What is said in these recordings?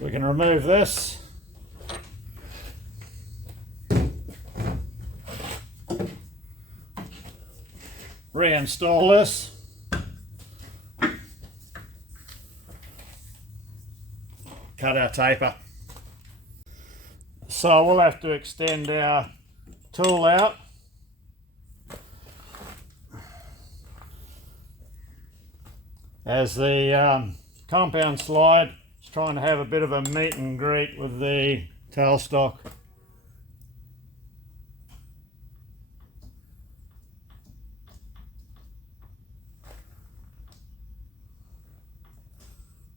We can remove this. Reinstall this. Cut our taper. So we'll have to extend our tool out. As the compound slide is trying to have a bit of a meet and greet with the tailstock.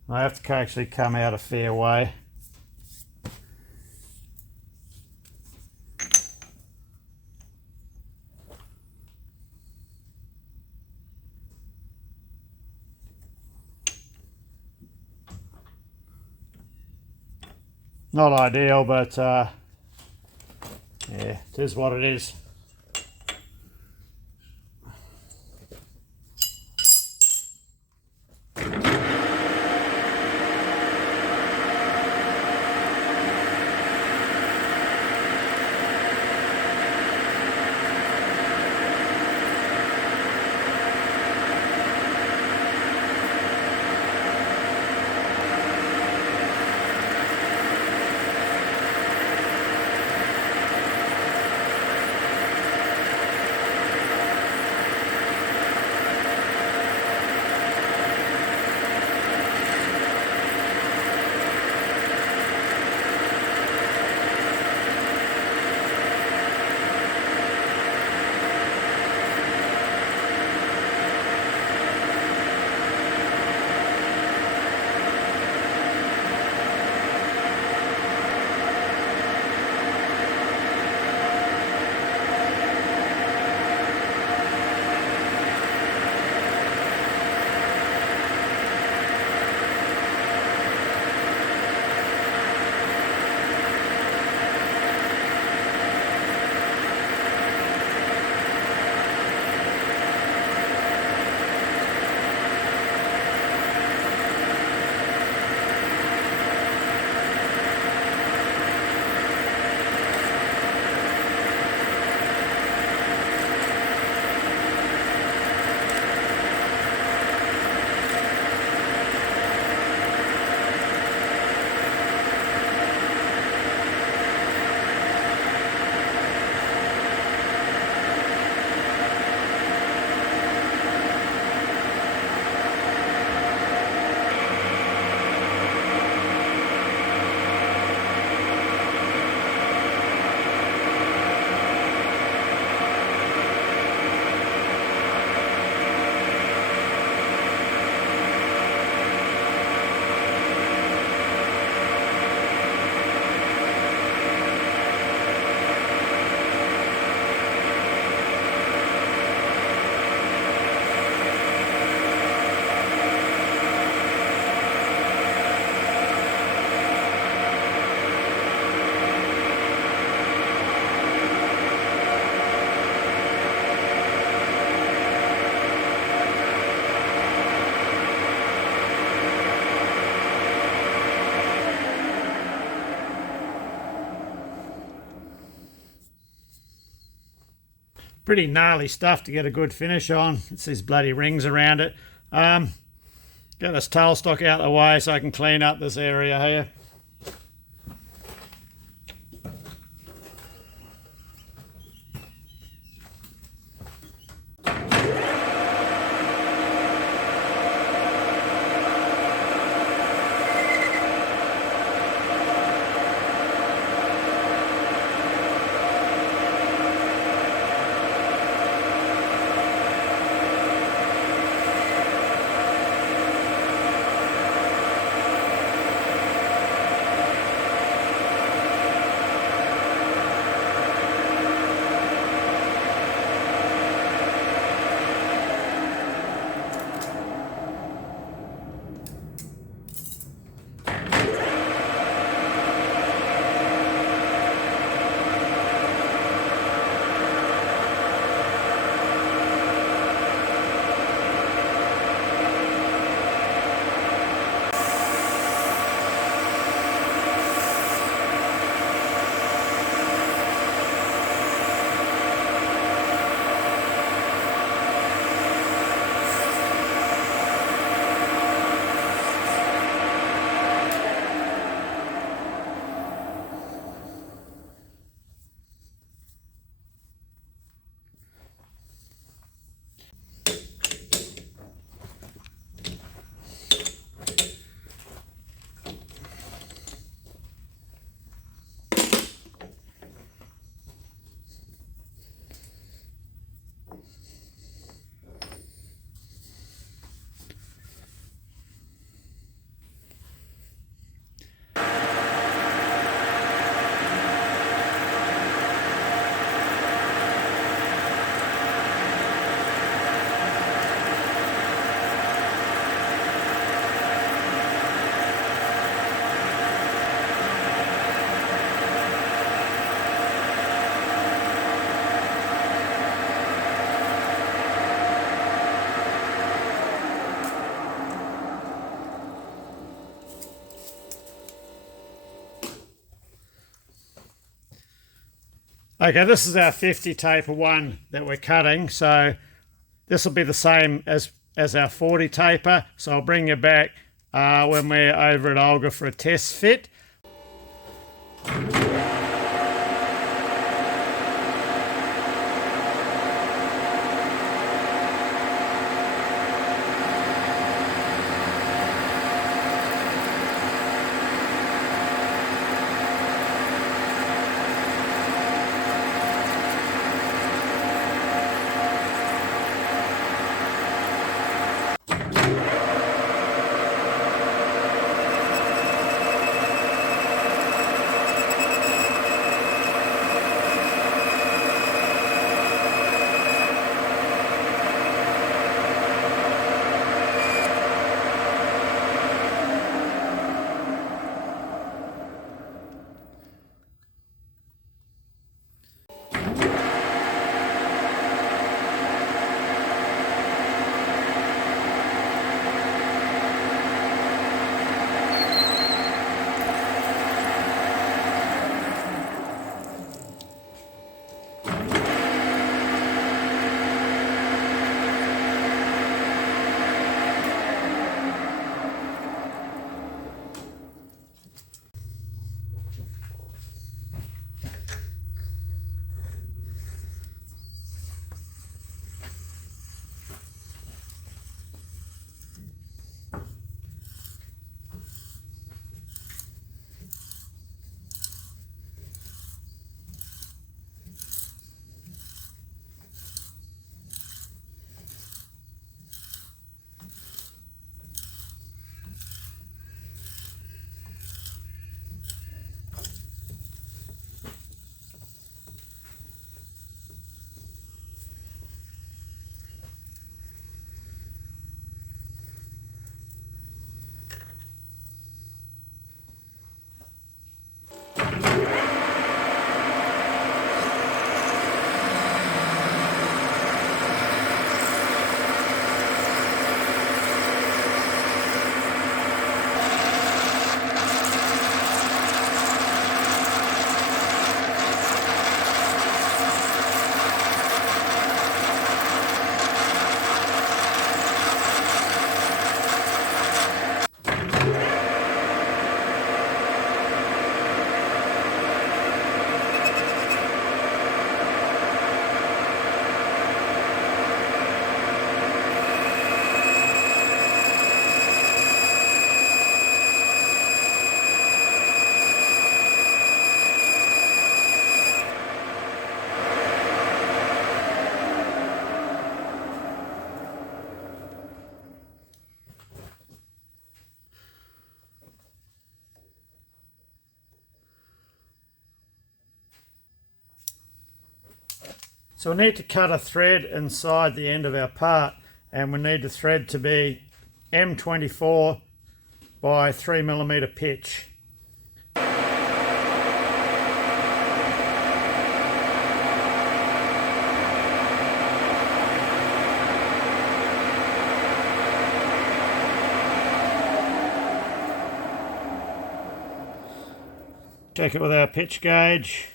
I have to actually come out a fair way. Not ideal, but yeah, it is what it is. Pretty gnarly stuff to get a good finish on. It's these bloody rings around it. Get this tailstock out of the way so I can clean up this area here. Okay, this is our 50 taper one that we're cutting, so this will be the same as our 40 taper, so I'll bring you back when we're over at Olga for a test fit. So we need to cut a thread inside the end of our part, and we need the thread to be M24 by 3mm pitch. Check it with our pitch gauge.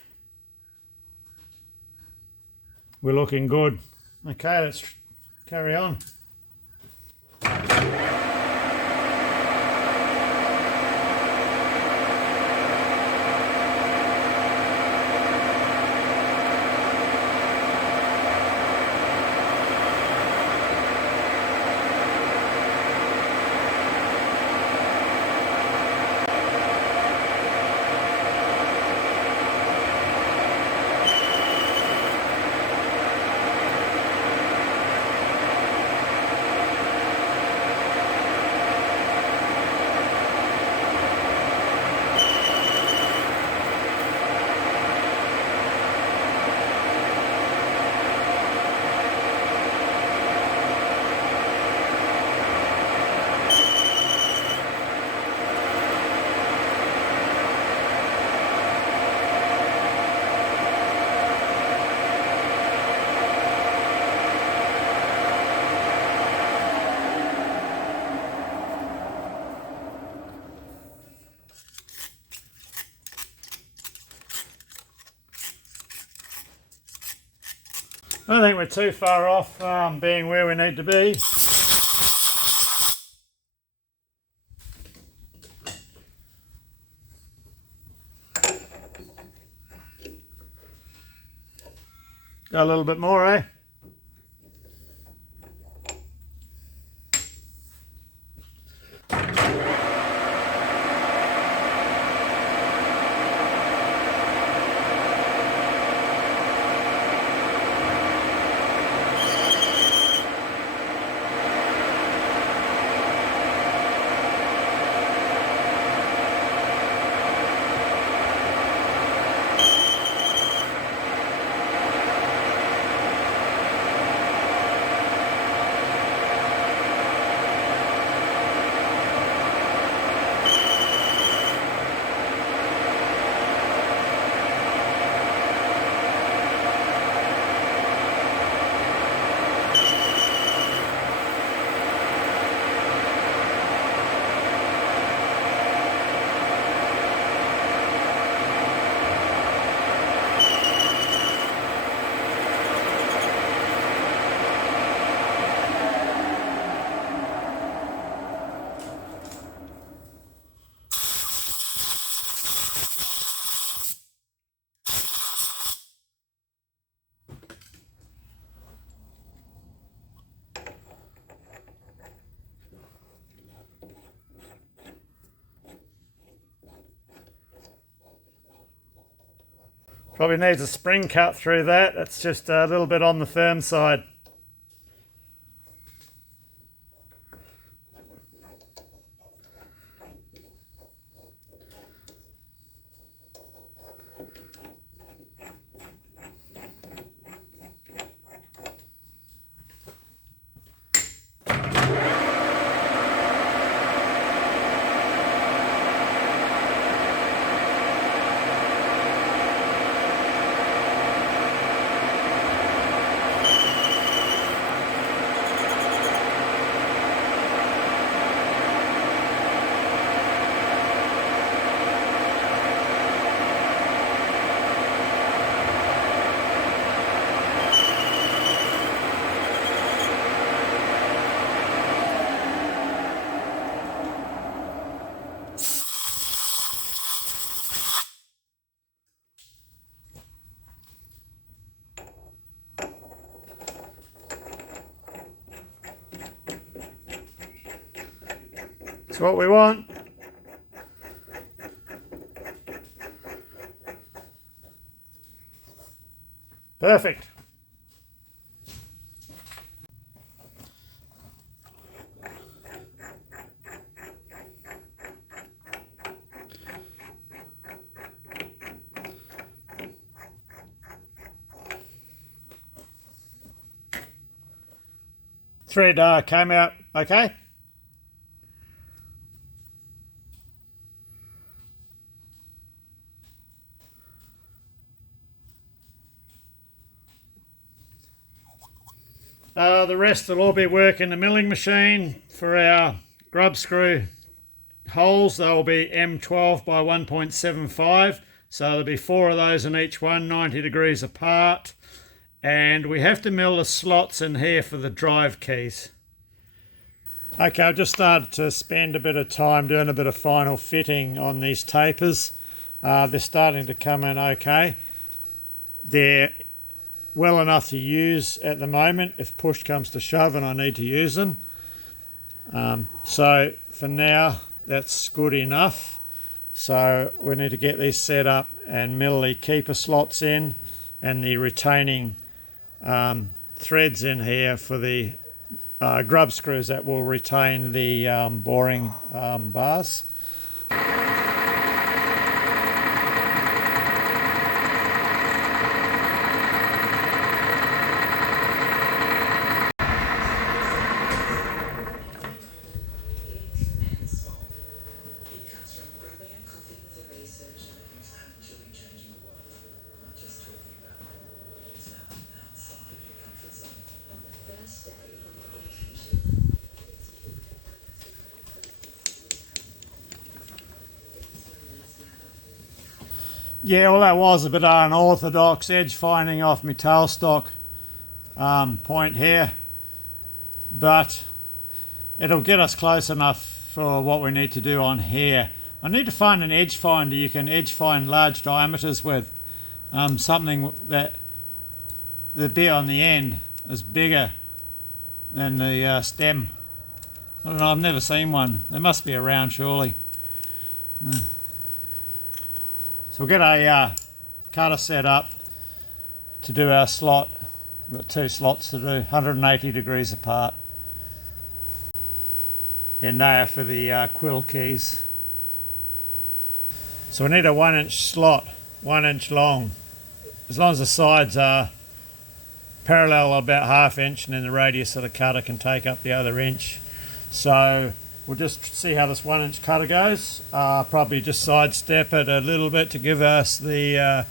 We're looking good. Okay, let's carry on. I don't think we're too far off being where we need to be. Got a little bit more, eh? Probably needs a spring cut through that. That's just a little bit on the firm side. That's what we want. Perfect. Thread came out okay. The rest will all be work in the milling machine. For our grub screw holes, they'll be M12 by 1.75, so there'll be 4 of those in each one, 90 degrees apart, and we have to mill the slots in here for the drive keys. Okay, I've just started to spend a bit of time doing a bit of final fitting on these tapers. They're starting to come in okay. They're well enough to use at the moment if push comes to shove and I need to use them. So for now that's good enough. So we need to get these set up and mill the keeper slots in and the retaining threads in here for the grub screws that will retain the boring bars. Yeah, well that was a bit unorthodox, edge finding off my tailstock. point here, but it'll get us close enough for what we need to do on here. I need to find an edge finder you can edge find large diameters with, something that the bit on the end is bigger than the stem. I don't know, I've never seen one. There must be around surely. So we'll get a cutter set up to do our slot. We've got 2 slots to do, 180 degrees apart. And they are for the quill keys. So we need a 1-inch slot, 1 inch long. As long as the sides are parallel about 1/2 inch, and then the radius of the cutter can take up the other inch. So we'll just see how this 1-inch cutter goes. Probably just sidestep it a little bit to give us the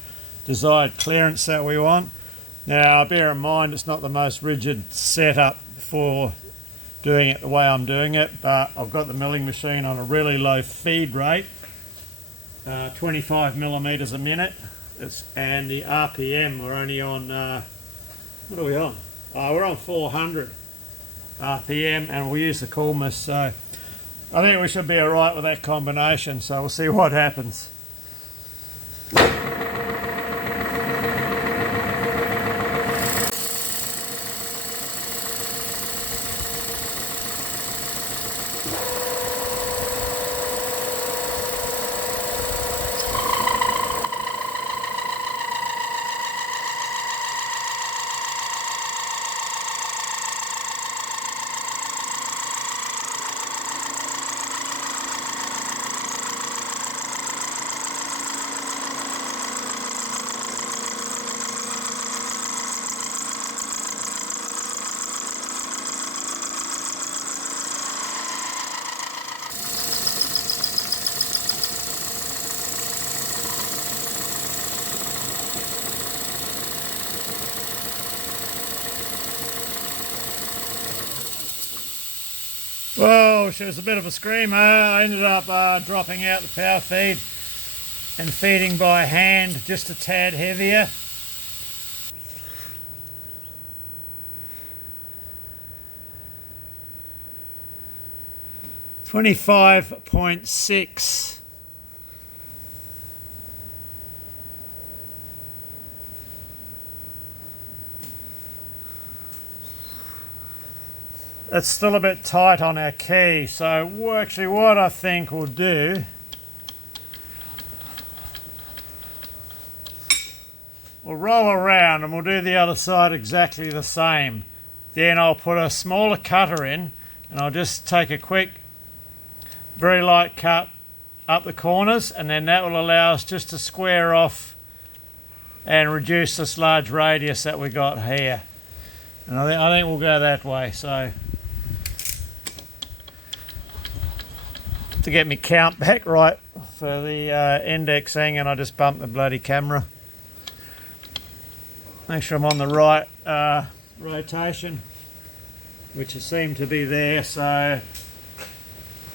desired clearance that we want. Now bear in mind it's not the most rigid setup for doing it the way I'm doing it, but I've got the milling machine on a really low feed rate, 25 millimeters a minute, and the RPM we're only on, what are we on? We're on 400 RPM, and we'll use the coolness, so I think we should be alright with that combination, so we'll see what happens. Well, she was a bit of a screamer. I ended up dropping out the power feed and feeding by hand, just a tad heavier. .6. It's still a bit tight on our key, so actually what I think we'll do, we'll roll around and we'll do the other side exactly the same. Then I'll put a smaller cutter in and I'll just take a quick, very light cut up the corners, and then that will allow us just to square off and reduce this large radius that we got here. And I think we'll go that way. So to get me count back right for the indexing, and I just bumped the bloody camera. Make sure I'm on the right rotation, which seemed to be there, so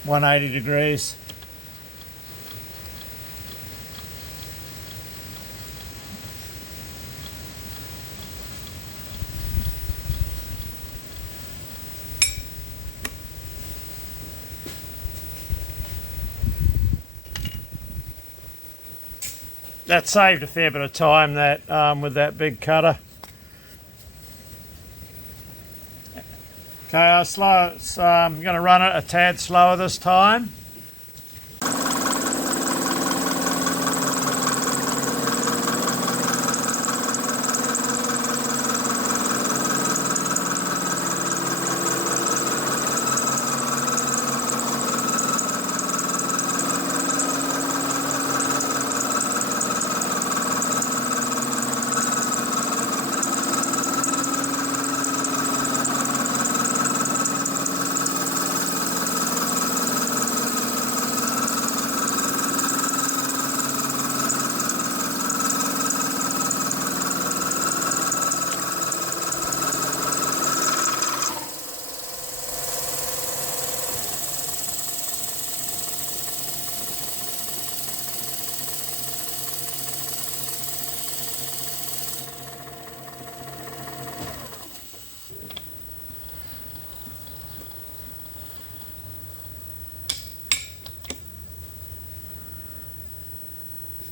180 degrees. That saved a fair bit of time, that with that big cutter. Okay, I'm going to run it a tad slower this time.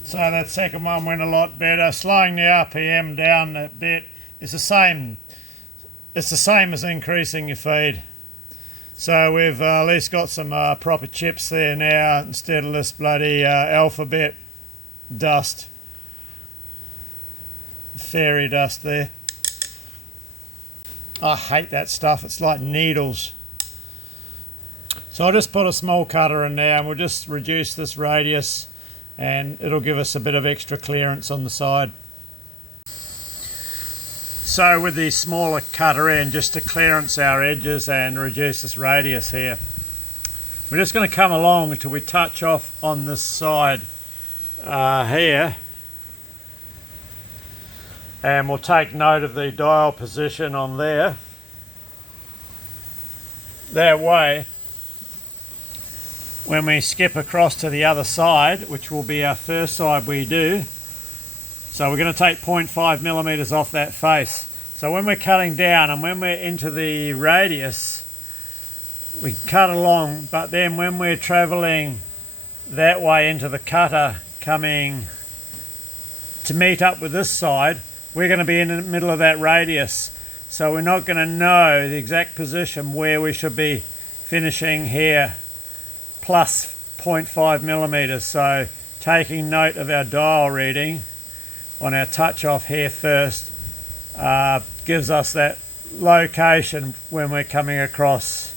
So that second one went a lot better. Slowing the RPM down a bit is the same. It's the same as increasing your feed. So we've at least got some proper chips there now instead of this bloody alphabet dust, fairy dust there. I hate that stuff. It's like needles. So I'll just put a small cutter in there and we'll just reduce this radius and it'll give us a bit of extra clearance on the side. So with the smaller cutter in, just to clearance our edges and reduce this radius here, we're just going to come along until we touch off on this side here, and we'll take note of the dial position on there. That way, when we skip across to the other side, which will be our first side we do, so we're going to take 0.5 millimeters off that face. So when we're cutting down and when we're into the radius, we cut along, but then when we're traveling that way into the cutter, coming to meet up with this side, we're going to be in the middle of that radius. So we're not going to know the exact position where we should be finishing here, plus 0.5 millimeters. So taking note of our dial reading on our touch off here first gives us that location when we're coming across.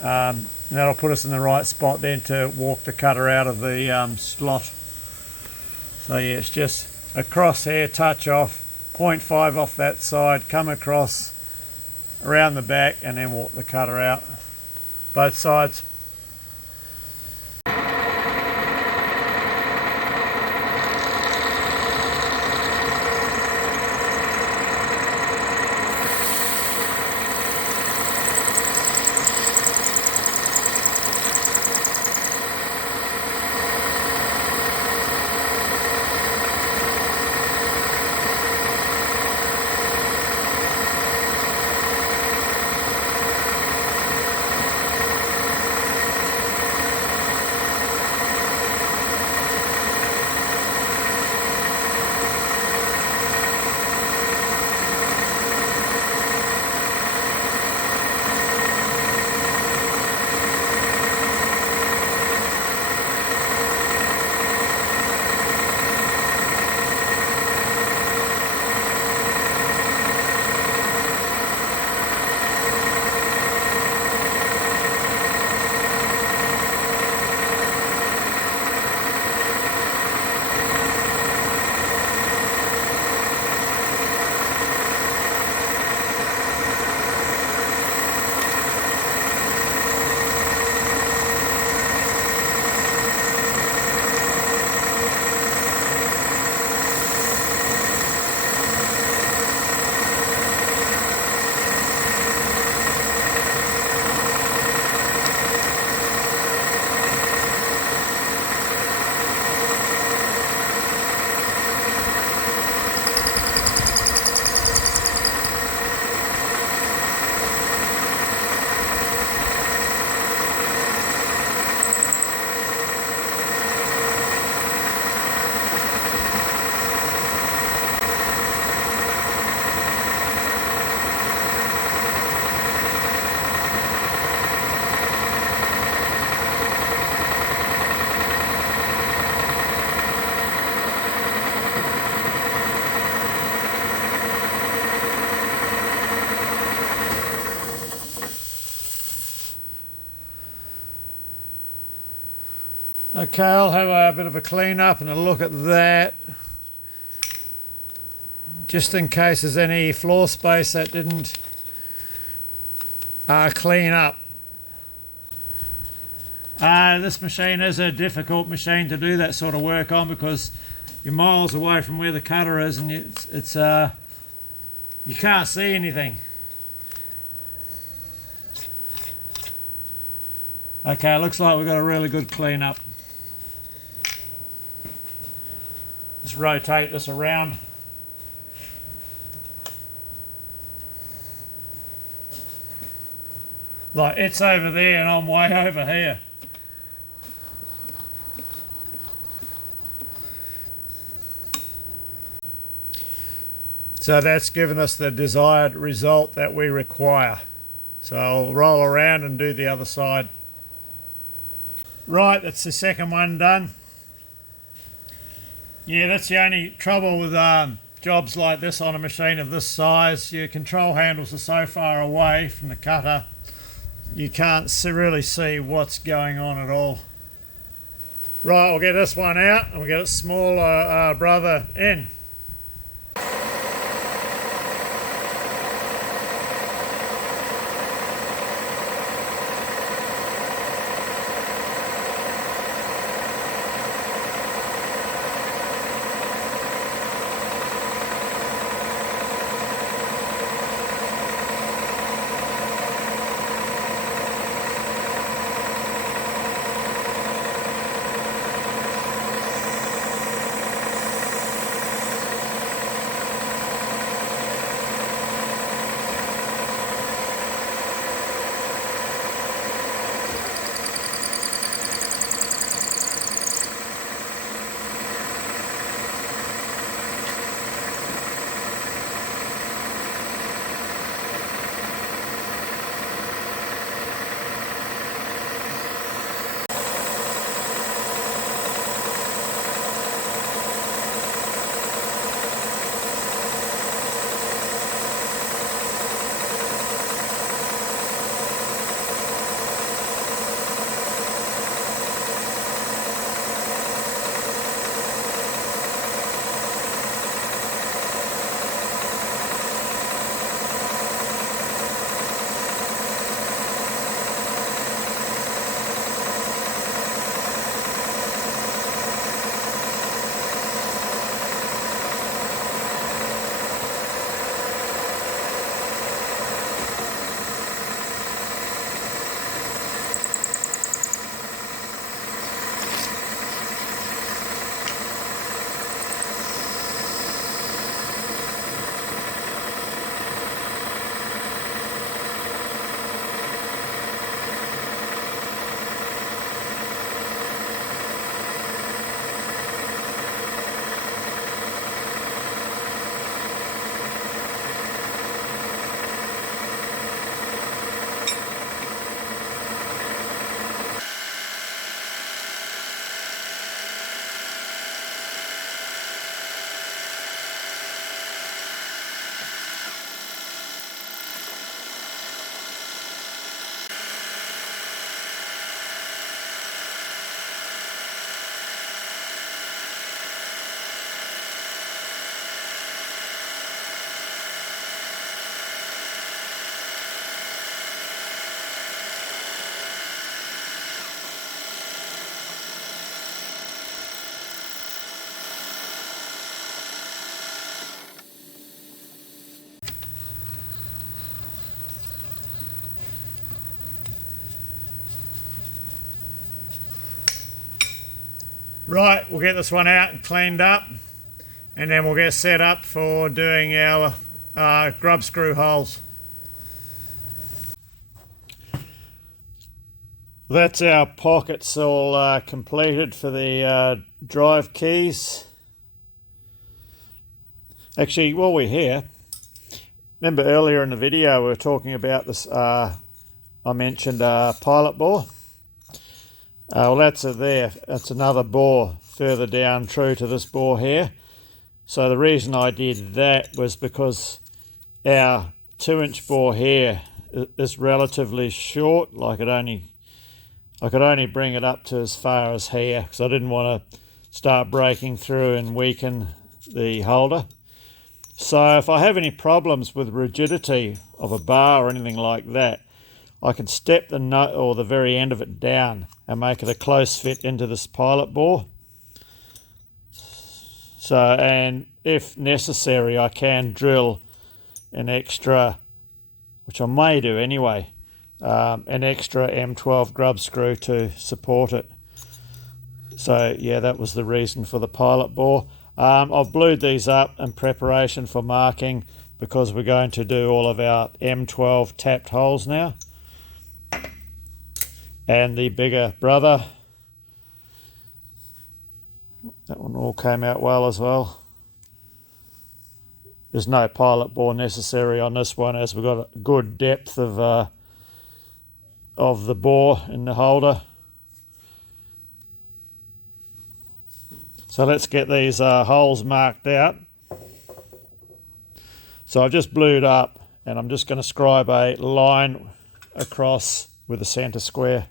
That'll put us in the right spot then to walk the cutter out of the slot. So yeah, it's just across here, touch off, 0.5 off that side, come across around the back and then walk the cutter out, both sides. Okay, I'll have a bit of a clean up and a look at that, just in case there's any floor space that didn't clean up. This machine is a difficult machine to do that sort of work on because you're miles away from where the cutter is and it's you can't see anything. Okay, it looks like we've got a really good clean up. Just rotate this around. Like it's over there and I'm way over here. So that's given us the desired result that we require. So I'll roll around and do the other side. Right, that's the second one done. Yeah, that's the only trouble with jobs like this on a machine of this size. Your control handles are so far away from the cutter, you can't really see what's going on at all. Right, we'll get this one out and we'll get its smaller brother in. Right, we'll get this one out and cleaned up, and then we'll get set up for doing our grub screw holes. That's our pockets all completed for the drive keys. Actually, while we're here, remember earlier in the video we were talking about this, I mentioned pilot bore. Well, that's it there. That's another bore further down true to this bore here. So the reason I did that was because our 2-inch bore here is relatively short. I could only bring it up to as far as here because I didn't want to start breaking through and weaken the holder. So if I have any problems with rigidity of a bar or anything like that, I can step the nut or the very end of it down and make it a close fit into this pilot bore. So, and if necessary, I can drill an extra, which I may do anyway, an extra M12 grub screw to support it. So yeah, that was the reason for the pilot bore. I've blued these up in preparation for marking because we're going to do all of our M12 tapped holes now. And the bigger brother, that one all came out well as well. there's no pilot bore necessary on this one, as we've got a good depth of the bore in the holder. So let's get these holes marked out. So I've just blued up, and I'm just going to scribe a line across with a centre square.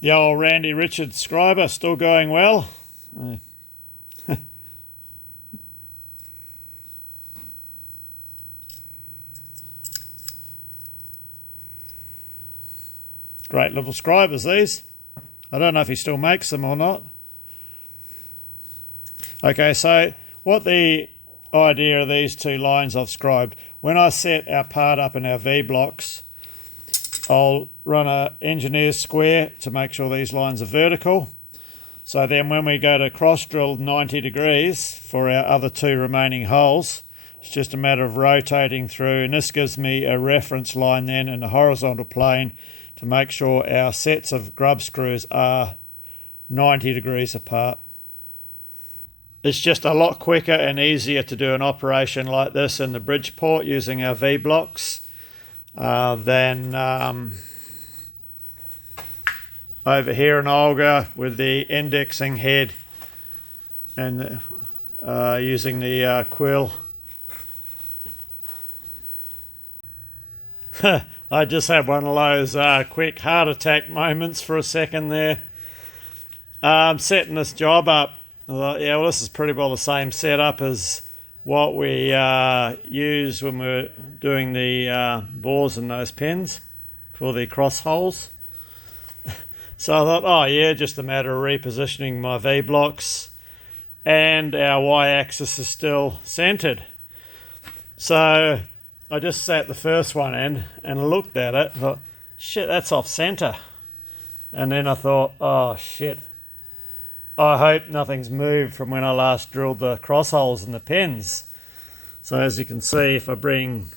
The old Randy Richards scriber still going well. Great little scribers, these. I don't know if he still makes them or not. Okay, so what the idea of these two lines I've scribed, when I set our part up in our V blocks, I'll run an engineer's square to make sure these lines are vertical. So then when we go to cross drill 90 degrees for our other two remaining holes, it's just a matter of rotating through, and this gives me a reference line then in the horizontal plane to make sure our sets of grub screws are 90 degrees apart. It's just a lot quicker and easier to do an operation like this in the Bridgeport using our V blocks than over here in Olga with the indexing head and using the quill. I just had one of those quick heart attack moments for a second there. I'm setting this job up. Yeah, well, this is pretty well the same setup as what we use when we're doing the bores in those pins for the cross holes. So I thought, oh yeah, just a matter of repositioning my V blocks, and our Y-axis is still centered. So I just sat the first one in and looked at it and thought, shit, that's off center. And then I thought, oh shit, I hope nothing's moved from when I last drilled the cross holes in the pins. So as you can see, if I bring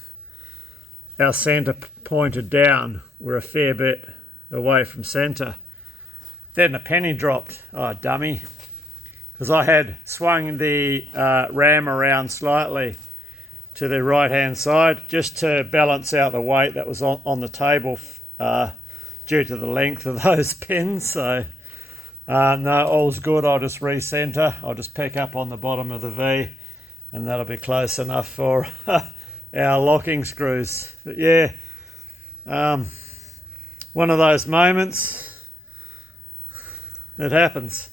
our center pointed down, we're a fair bit away from center. Then the penny dropped. Oh, dummy. Because I had swung the ram around slightly to the right hand side just to balance out the weight that was on the table due to the length of those pins. So no, all's good. I'll just recenter. I'll just pick up on the bottom of the V, and that'll be close enough for our locking screws. But yeah, one of those moments. It happens.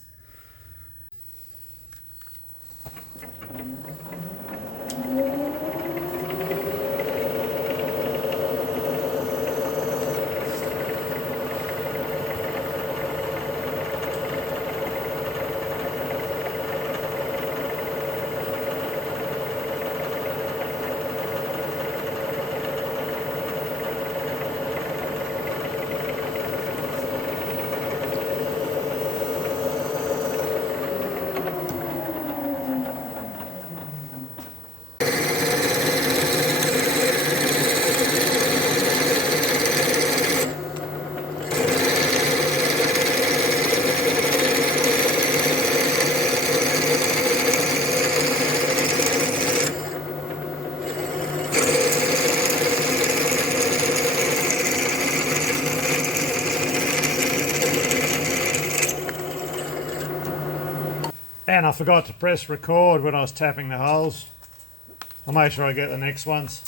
And I forgot to press record when I was tapping the holes. I'll make sure I get the next ones.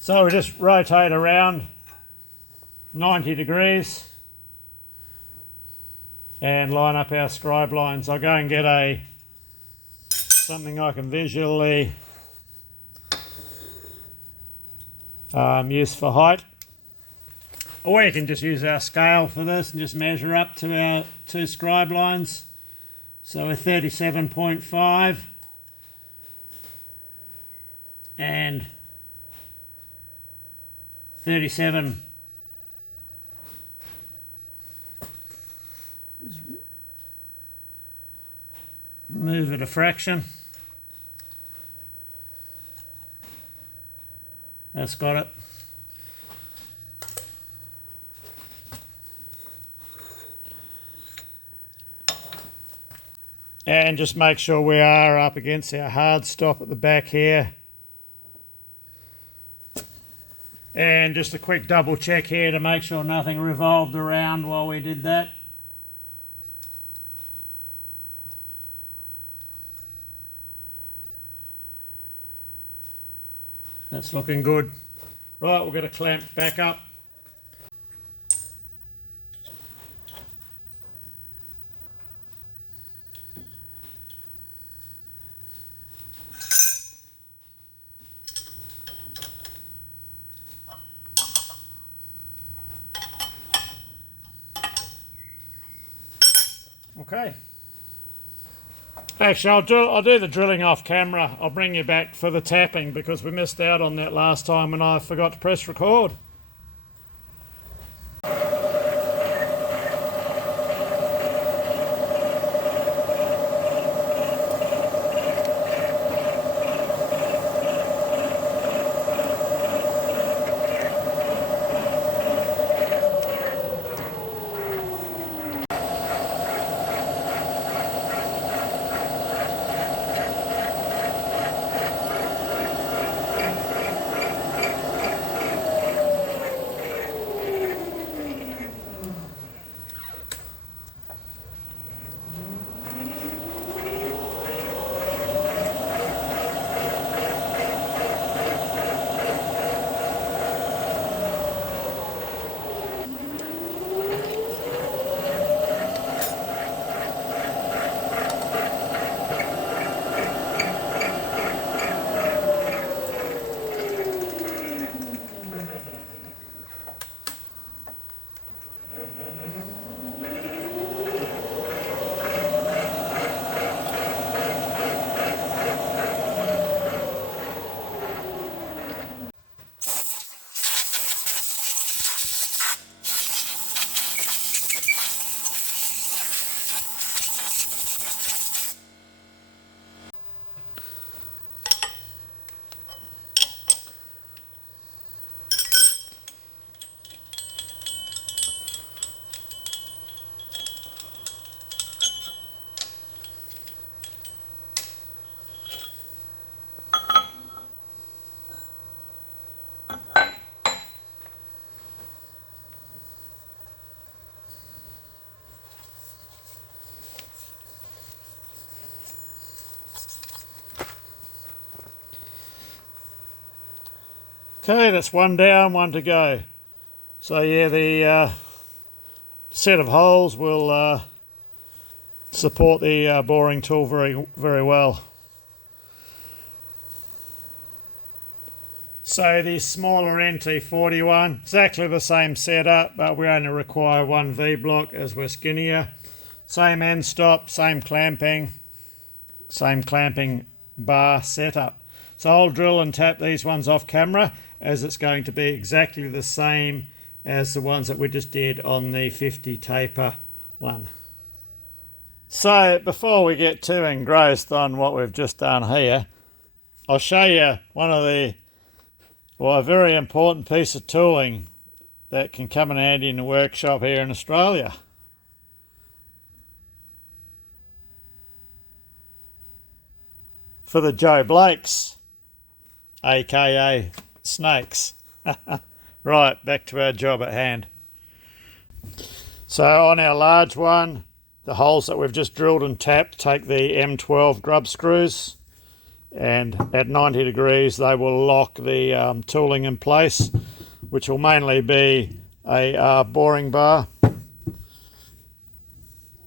So we just rotate around 90 degrees and line up our scribe lines. I'll go and get something I can visually use for height. Or you can just use our scale for this and just measure up to our 2 scribe lines. So we're 37.5 and 37. Move it a fraction. That's got it. And just make sure we are up against our hard stop at the back here. And just a quick double check here to make sure nothing revolved around while we did that. That's looking good. Right, we're going to clamp back up. Okay. Actually, I'll do the drilling off camera. I'll bring you back for the tapping because we missed out on that last time and I forgot to press record. Okay, that's one down, one to go. So yeah, the set of holes will support the boring tool very well. So the smaller NT-40 one, exactly the same setup, but we only require one V-block as we're skinnier. Same end stop, same clamping bar setup. So I'll drill and tap these ones off camera as it's going to be exactly the same as the ones that we just did on the 50 taper one. So before we get too engrossed on what we've just done here, I'll show you a very important piece of tooling that can come in handy in the workshop here in Australia. For the Joe Blakes, aka snakes. Right, back to our job at hand. So on our large one, the holes that we've just drilled and tapped take the M12 grub screws, and at 90 degrees they will lock the tooling in place, which will mainly be a boring bar.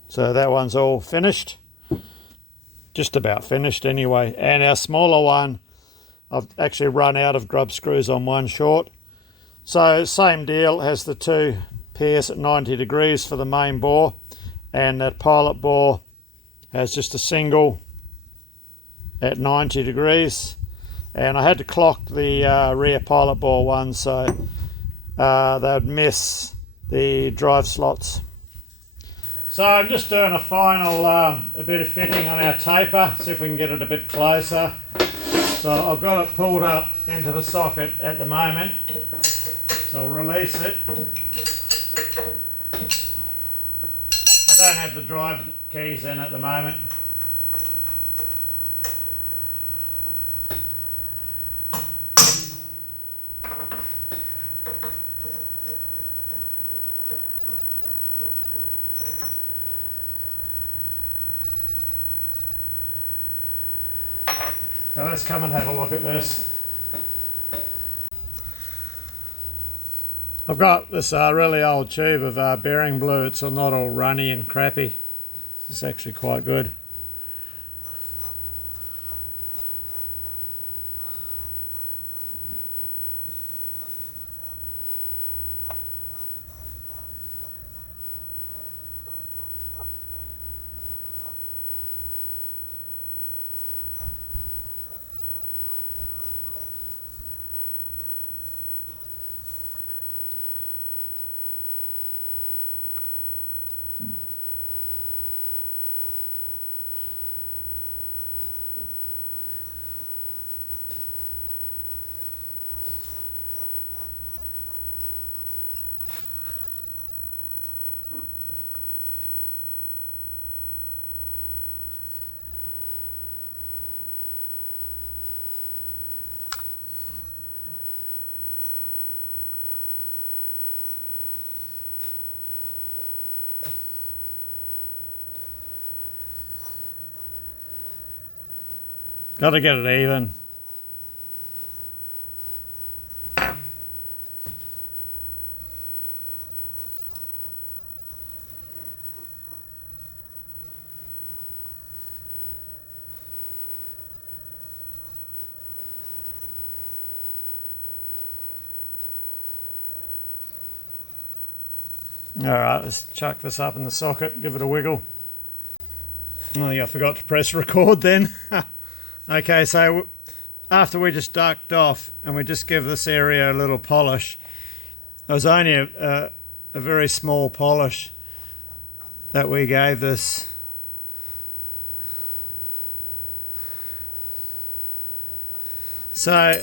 So that one's all finished, just about finished anyway. And our smaller one, I've actually run out of grub screws on one short. So same deal, has the two pairs at 90 degrees for the main bore, and that pilot bore has just a single at 90 degrees. And I had to clock the rear pilot bore one, so they would miss the drive slots. So I'm just doing a final a bit of fitting on our taper, see if we can get it a bit closer. So I've got it pulled up into the socket at the moment, so I'll release it. I don't have the drive keys in at the moment. So let's come and have a look at this. I've got this really old tube of bearing blue. It's not all runny and crappy. It's actually quite good. Got to get it even. All right, let's chuck this up in the socket, give it a wiggle. Oh, yeah, I forgot to press record then. Okay, so after we just ducked off and we just give this area a little polish, it was only a very small polish that we gave this. So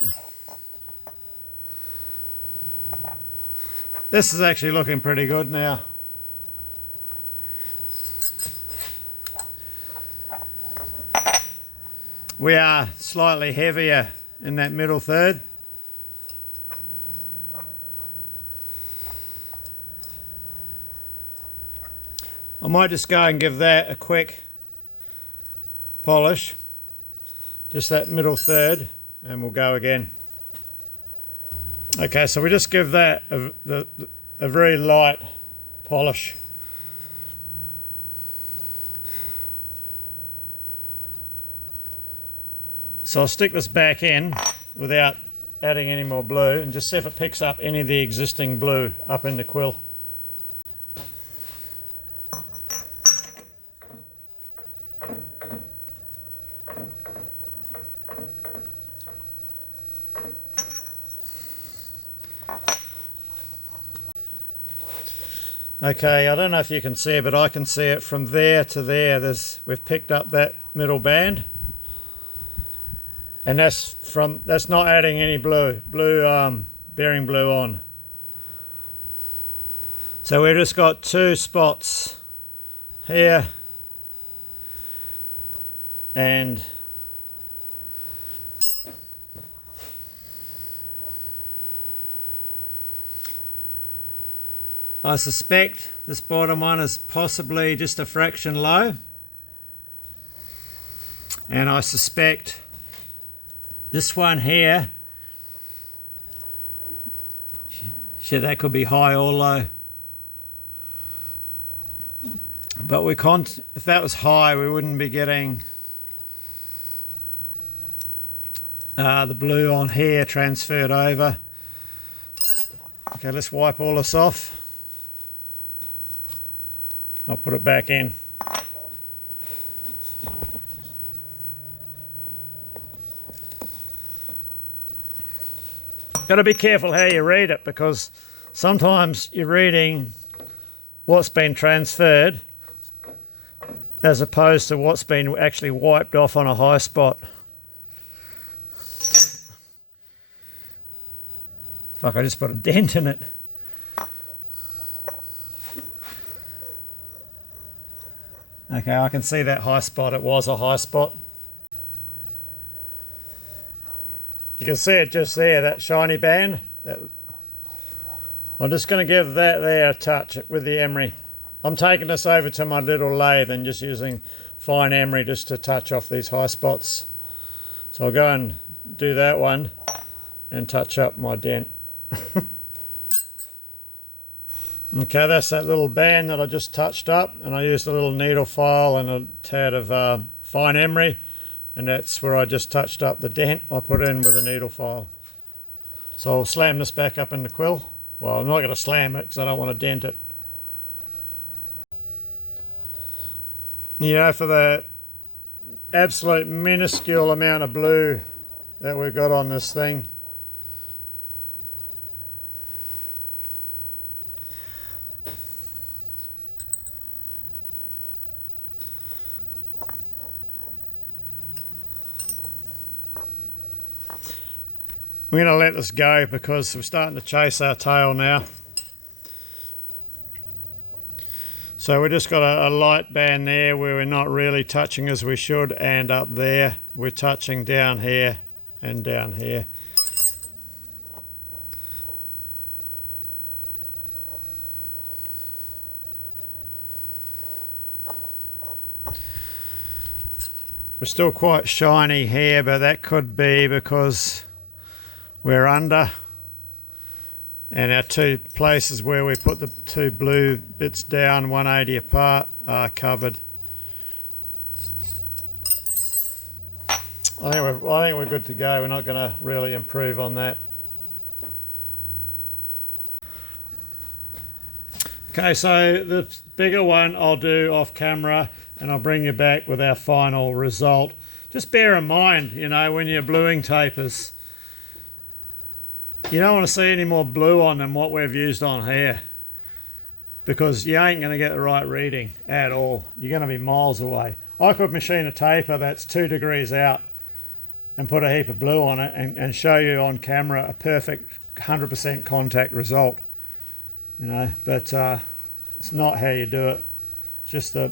this is actually looking pretty good now. We are slightly heavier in that middle third. I might just go and give that a quick polish, just that middle third, and we'll go again. Okay, so we just give that a very light polish. So I'll stick this back in without adding any more blue and just see if it picks up any of the existing blue up in the quill. Okay, I don't know if you can see it, but I can see it from there to there. We've picked up that middle band. And that's not adding any bearing blue on. So we've just got two spots here and I suspect this bottom one is possibly just a fraction low, and I suspect this one here Shit, that could be high or low. But we can't, if that was high, we wouldn't be getting the blue on here transferred over. Okay, let's wipe all this off. I'll put it back in. Got to be careful how you read it, because sometimes you're reading what's been transferred as opposed to what's been actually wiped off on a high spot. Fuck, I just put a dent in it. Okay, I can see that high spot. It was a high spot. You can see it just there, that shiny band. I'm just going to give that there a touch with the emery. I'm taking this over to my little lathe and just using fine emery just to touch off these high spots. So I'll go and do that one and touch up my dent. Okay, that's that little band that I just touched up, and I used a little needle file and a tad of fine emery, and that's where I just touched up the dent I put in with a needle file. So I'll slam this back up in the quill. Well, I'm not going to slam it because I don't want to dent it. You know, for the absolute minuscule amount of blue that we've got on this thing, we're going to let this go because we're starting to chase our tail now. So we just got a light band there where we're not really touching as we should, and up there we're touching down here and down here. We're still quite shiny here, but that could be because we're under, and our two places where we put the two blue bits down 180 apart are covered. I think we're good to go. We're not going to really improve on that. Okay, so the bigger one I'll do off camera, and I'll bring you back with our final result. Just bear in mind, you know, when you're bluing tapers, you don't want to see any more blue on than what we've used on here, because you ain't going to get the right reading at all. You're going to be miles away. I could machine a taper that's 2 degrees out and put a heap of blue on it and show you on camera a perfect 100% contact result, you know, but it's not how you do it. It's just the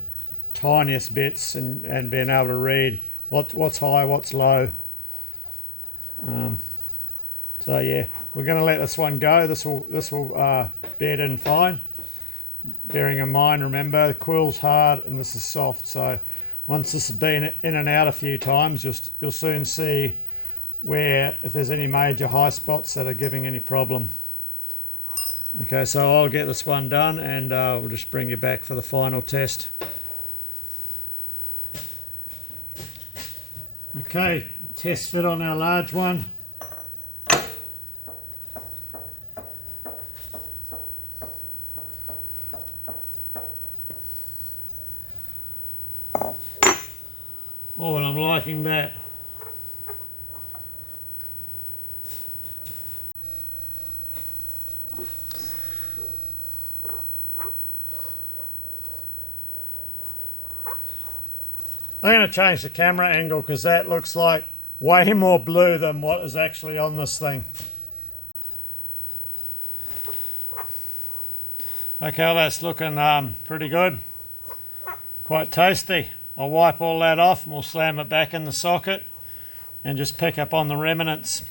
tiniest bits and being able to read what's high, what's low. So yeah, we're going to let this one go. This will bed in fine. Bearing in mind, remember, the quill's hard and this is soft. So once this has been in and out a few times, you'll soon see if there's any major high spots that are giving any problem. Okay, so I'll get this one done, and we'll just bring you back for the final test. Okay, test fit on our large one. Oh, and I'm liking that. I'm going to change the camera angle because that looks like way more blue than what is actually on this thing. Okay, well, that's looking pretty good. Quite tasty. I'll wipe all that off and we'll slam it back in the socket and just pick up on the remnants.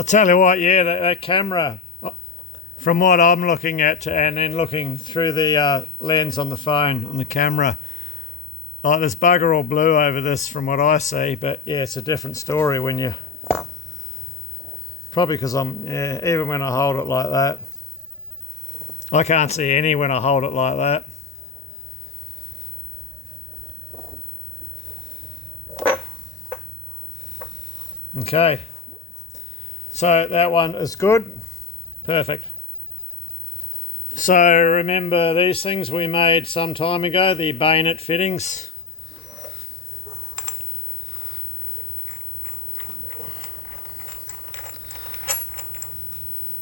I'll tell you what, yeah, that camera, from what I'm looking at and then looking through the lens on the phone, on the camera, like there's bugger all blue over this from what I see, but yeah, it's a different story when you, probably because even when I hold it like that, I can't see any when I hold it like that. Okay, so that one is good, perfect. So remember these things we made some time ago, the bayonet fittings.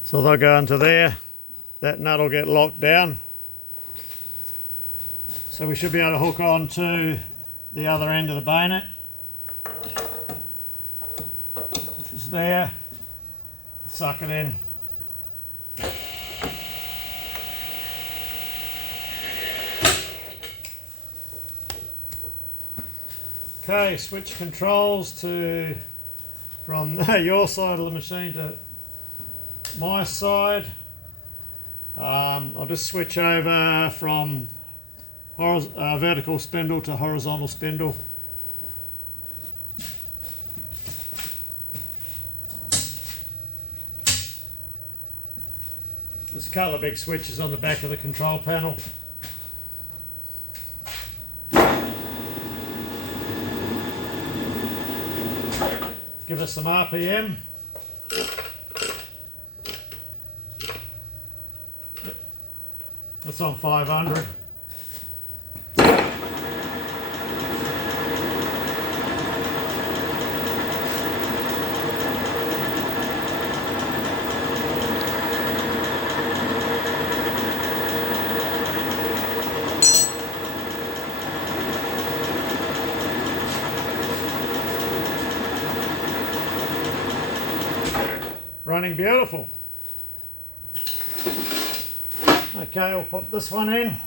So they'll go into there, that nut will get locked down. So we should be able to hook on to the other end of the bayonet, which is there, suck it in. Okay, switch controls from your side of the machine to my side. I'll just switch over from vertical spindle to horizontal spindle. There's a couple of big switches on the back of the control panel. Give us some RPM. That's on 500. Running beautiful. Okay, we'll pop this one in,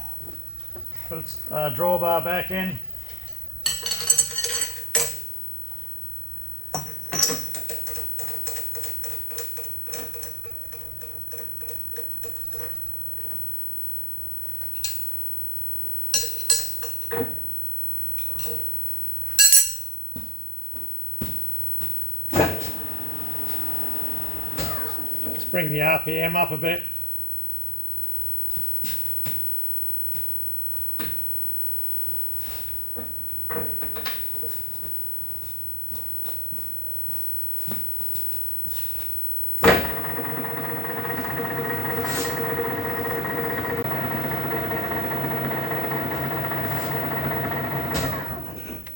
put its drawbar back in. Let's bring the RPM up a bit.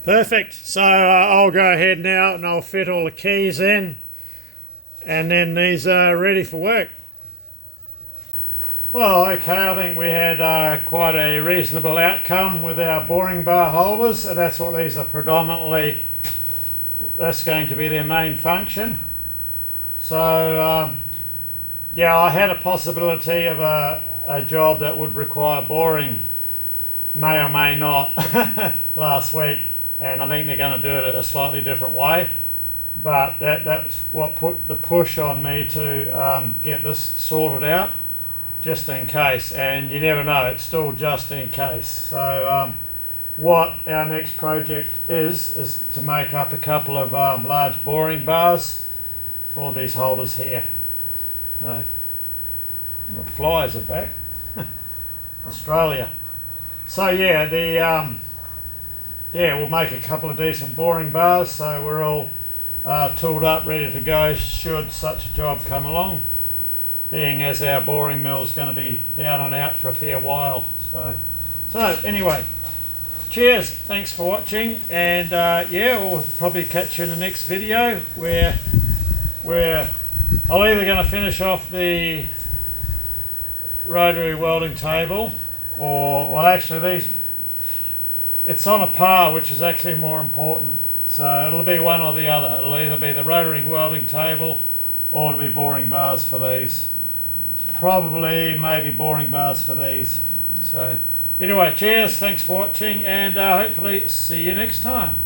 Perfect, so I'll go ahead now and I'll fit all the keys in, and then these are ready for work. Well, okay, I think we had quite a reasonable outcome with our boring bar holders, and that's what these are predominantly, that's going to be their main function. So yeah, I had a possibility of a job that would require boring, may or may not, last week. And I think they're going to do it a slightly different way, but that's what put the push on me to get this sorted out, just in case. And you never know, it's still just in case. So what our next project is to make up a couple of large boring bars for these holders here. So the flies are back. Australia. So yeah, yeah, we'll make a couple of decent boring bars, so we're all tooled up, ready to go should such a job come along, being as our boring mill is going to be down and out for a fair while. So anyway, cheers, thanks for watching, and yeah, we'll probably catch you in the next video where I'm either going to finish off the rotary welding table, or, well, actually these, it's on a par, which is actually more important. So it'll be one or the other. It'll either be the rotary welding table or it'll be boring bars for these. Probably maybe boring bars for these. So anyway, cheers, thanks for watching, and hopefully see you next time.